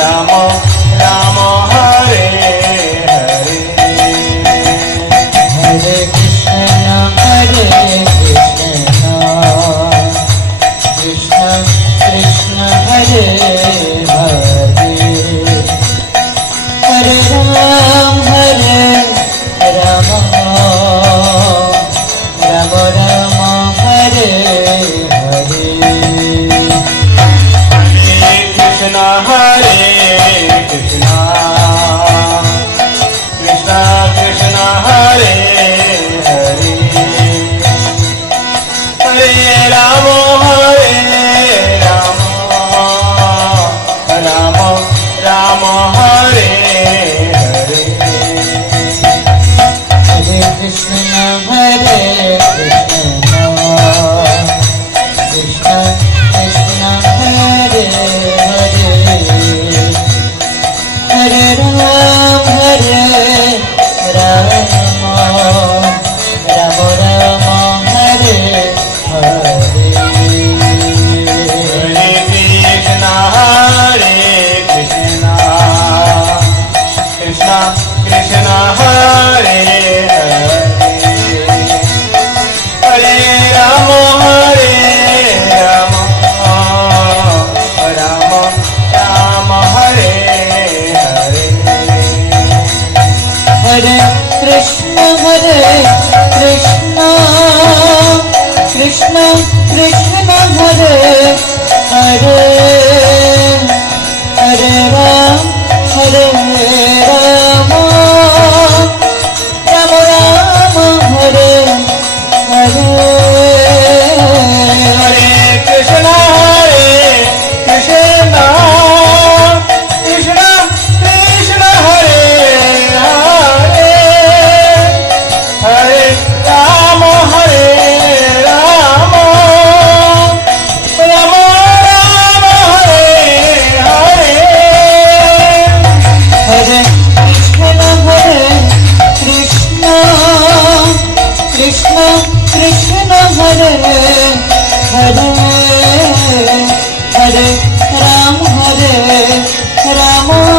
Ram Ram Hare Hare Hare Krishna Krishna Krishna Hare Hare Hare Ram Ram Ram Hare Hare Krishna Krishna Krishna Hare Hare Hare Ram Ram Ram Hare Hare Hare Krishna Krishna Krishna Hare Hare Hare Ram Ram Ram Hare Hare Hare Krishna Krishna Krishna Hare Hare Hare Ram Ram Ram Hare Hare Hare Krishna Krishna Krishna Hare Hare Hare Ram Ram Ram Hare Hare Hare Krishna Krishna Krishna Hare Hare Hare Ram Ram Ram Hare Hare Hare Krishna Krishna Krishna Hare Hare Hare Ram